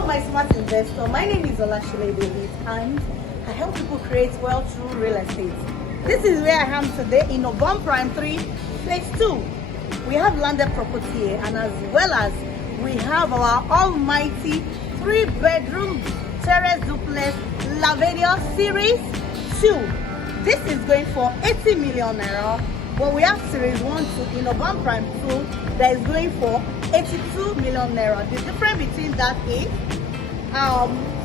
Hello, my smart investor. My name is Olanshile Davids, and I help people create wealth through real estate. This is where I am today in Ogombo Prime 3, Phase 2. We have landed property here, and as well as we have our almighty 3-bedroom Terrace Duplex Lavadia Series 2. This is going for 80 million naira. But we have Series 1 to in Ogombo Prime 2 that is going for 82 million naira. The difference between that is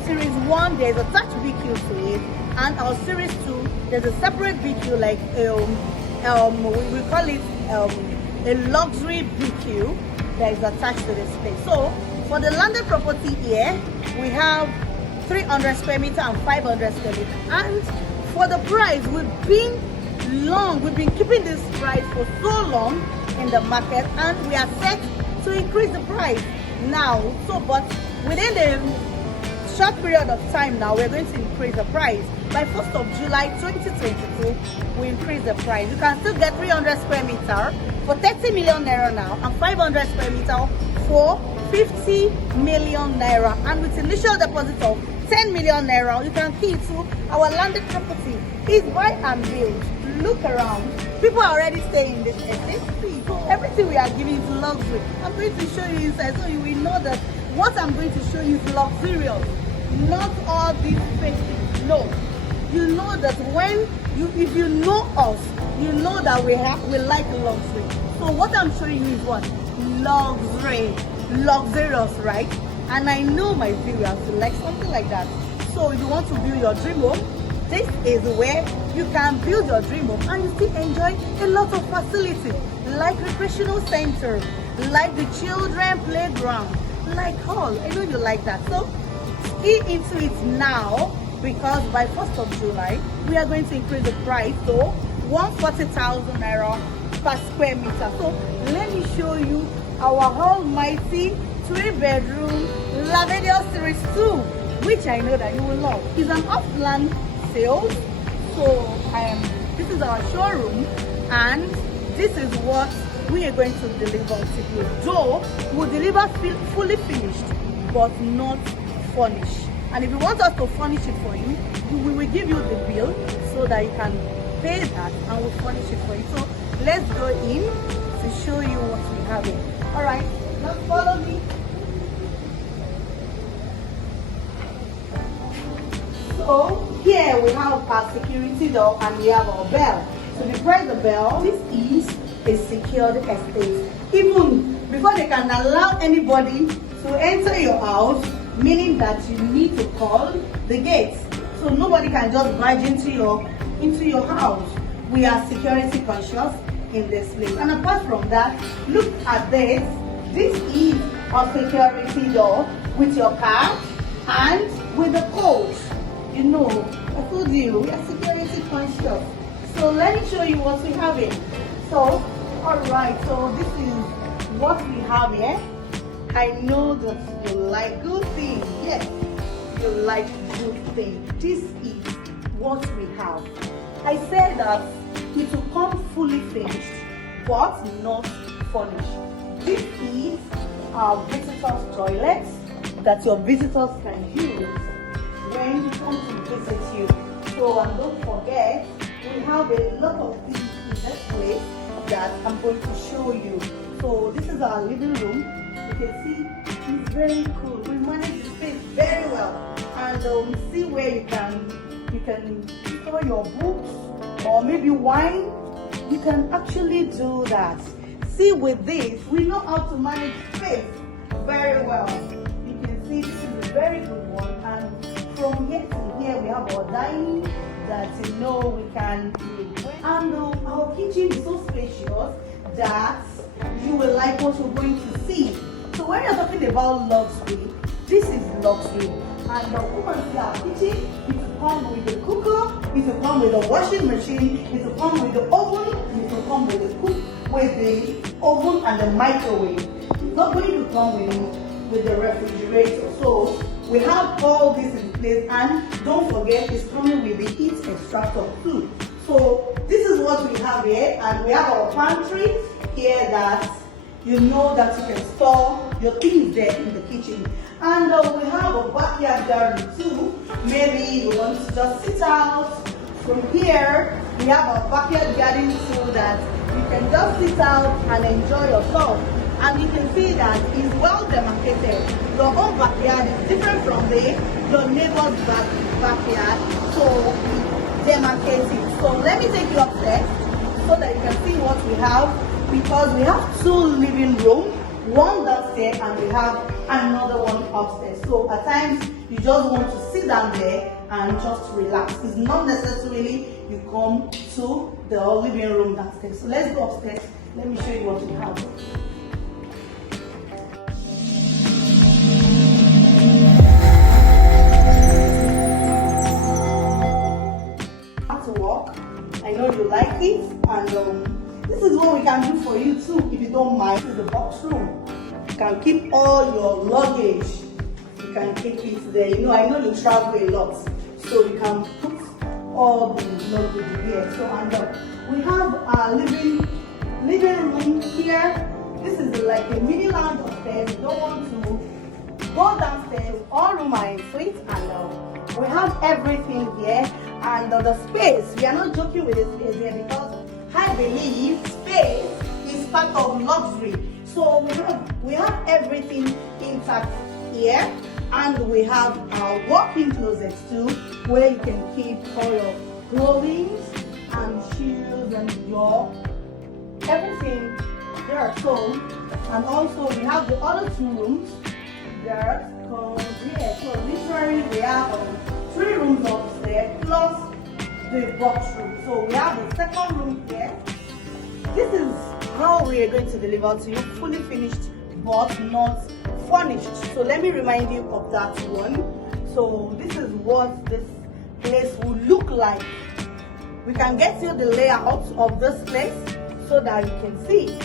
Series 1 there's attached BQ to it, and our Series 2 there's a separate BQ, like we call it a luxury BQ that is attached to this place. So for the landed property here, we have 300 square meter and 500 square meter, and for the price we've been keeping this price for so long in the market, and we are set to increase the price now. So but within the short period of time now, we're going to increase the price. By 1st of July 2022, we increase the price. You can still get 300 square meter for 30 million naira now, and 500 square meter for 50 million naira, and with initial deposit of 10 million naira, you can key to our landed property. It's buy and build. Look around. People are already staying in this estate. Everything we are giving is luxury. I'm going to show you inside, so you will know that what I'm going to show you is luxurious. Not all these fake things. No. You know that if you know us, you know that we like luxury. So what I'm showing you is what? Luxury. Luxurious, right? And I know my viewers will like something like that. So if you want to build your dream home, this is where you can build your dream home and you still enjoy a lot of facility, like recreational center, like the children playground, like hall. I know you like that. So key into it now, because by 1st of July we are going to increase the price to 140,000 naira per square meter. So let me show you our almighty 3-bedroom Lavadia Series 2, which I know that you will love. It's an off-land sale, so this is our showroom, and this is what we are going to deliver to you. Though we'll deliver fully finished, but not furnished. And if you want us to furnish it for you, we will give you the bill so that you can pay that, and we'll furnish it for you. So let's go in to show you what we have here. All right, now follow me. So here we have our security door, and we have our bell. So if you press the bell, this is a secured estate. Even before they can allow anybody to enter your house, meaning that you need to call the gates. So nobody can just barge into your house. We are security conscious in this place. And apart from that, look at this. This is our security door with your card and with the code. You know, I told you, we are security conscious. So let me show you what we have here. So, alright, so this is what we have here. I know that you like good things. Yes, you like good things. This is what we have. I said that it will come fully finished, but not furnished. This is our visitors' toilet that your visitors can use when you come to visit you. So, and don't forget, we have a lot of things in this place that I'm going to show you. So this is our living room. You can see it's very cool. We manage the space very well, and we see where you can store your books or maybe wine. You can actually do that. See, with this, we know how to manage space very well. You can see this is a very good one, and from here to here we have our dining that we can do. And our kitchen is so spacious that you will like what you're going to see. So when you're talking about luxury, this is luxury. And the woman see our kitchen, it will come with the cooker, it will come with the washing machine, it will come with the oven, it will come with the oven and the microwave. It's not going to come with the refrigerator. So we have all this in place, and don't forget it's coming with the heat extractor too. So this is what we have here, and we have our pantry here that you know that you can store your things there in the kitchen. And we have a backyard garden too. Maybe you want to just sit out. From here, we have a backyard garden so that you can just sit out and enjoy yourself. And you can see that it's well demarcated. Your own backyard is different from your neighbor's backyard. So demarcated. So let me take you upstairs so that you can see what we have, because we have 2 living rooms, one downstairs and we have another one upstairs. So at times you just want to sit down there and just relax. It's not necessarily you come to the living room downstairs. So let's go upstairs. Let me show you what we have. To walk. I know you like it, and this is what we can do for you too, if you don't mind. This is the box room. You can keep all your luggage. You can keep it there. You know, I know you travel a lot, so you can put all the luggage here. So, and we have our living room here. This is like a mini lounge upstairs. You don't want to go downstairs. All room are en suite, and we have everything here. And the space, we are not joking with the space here, because I believe space is part of luxury. So we have everything intact here, and we have our walk-in closets too, where you can keep all your clothing and shoes and your everything there. So, and also we have the other 2 rooms there. So yeah, so literally we have 3 rooms upstairs plus the box room. So we have the second room here. This is how we are going to deliver to you, fully finished but not furnished. So let me remind you of that one. So this is what this place will look like. We can get you the layout of this place so that you can see.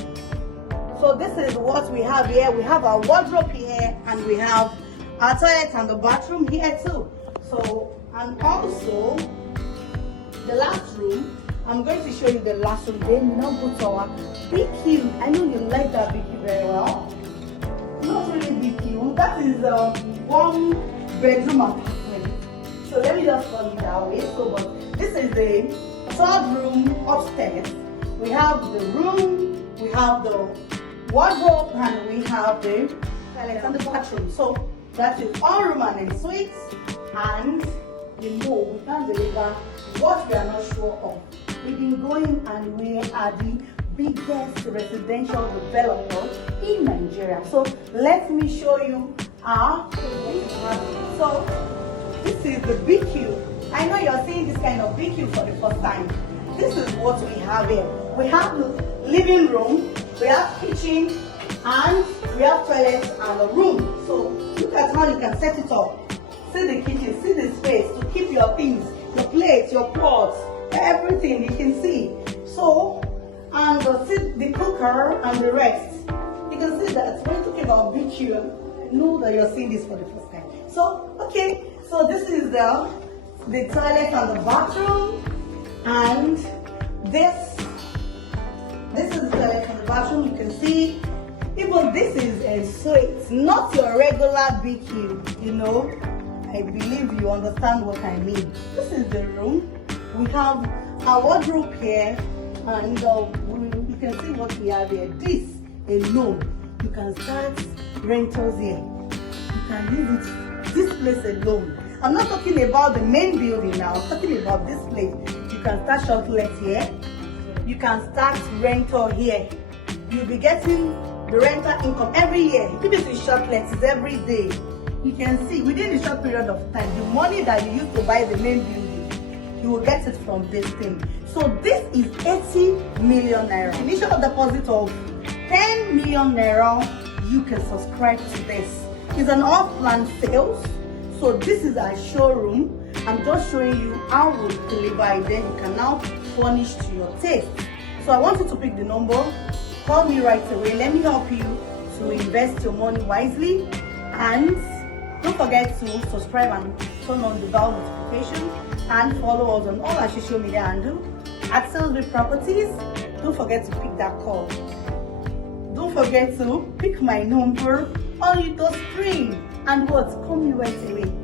So this is what we have here. We have our wardrobe here, and we have our toilet and the bathroom here too. So, and also the last room, I'm going to show you the last room. Then now go to our BQ. I know you like that BQ very well. Not really BQ. That is a 1-bedroom apartment. So let me just call it that way. So, but this is the 3rd room upstairs. We have the room, we have the wardrobe, and we have the toilet and the bathroom. So that is all room and en suite. And you know we can't deliver what we are not sure of. We've been going, and we are the biggest residential developer in Nigeria. So let me show you our. So this is the BQ. I know you're seeing this kind of BQ for the first time. This is what we have here. We have the living room, we have kitchen, and we have toilet and a room. So look at how you can set it up. See the kitchen, see the space to keep your things, your plates, your pots, everything you can see. So, and see the cooker and the rest. You can see that when talking about BQ, know that you're seeing this for the first time. So, okay, so this is the toilet and the bathroom, and this is the toilet and the bathroom. You can see, even this is a suite, not your regular BQ, you know. I believe you understand what I mean. This is the room. We have our wardrobe here, and you can see what we have here. This alone, you can start rentals here. You can use it, this place alone. I'm not talking about the main building now. I'm talking about this place. You can start shortlet here. You can start rental here. You'll be getting the rental income every year. If it is shortlets, it's every day. You can see within a short period of time, the money that you used to buy the main building, you will get it from this thing. So this is 80 million naira. Initial deposit of 10 million naira, you can subscribe to this. It's an off-plan sales. So this is our showroom. I'm just showing you how we deliver it. Then you can now furnish to your taste. So I want you to pick the number. Call me right away. Let me help you to invest your money wisely. And don't forget to subscribe and turn on the bell notification, and follow us on all our social media handles at Salesville Properties. Don't forget to pick that call. Don't forget to pick my number on your screen and what? Call me right away.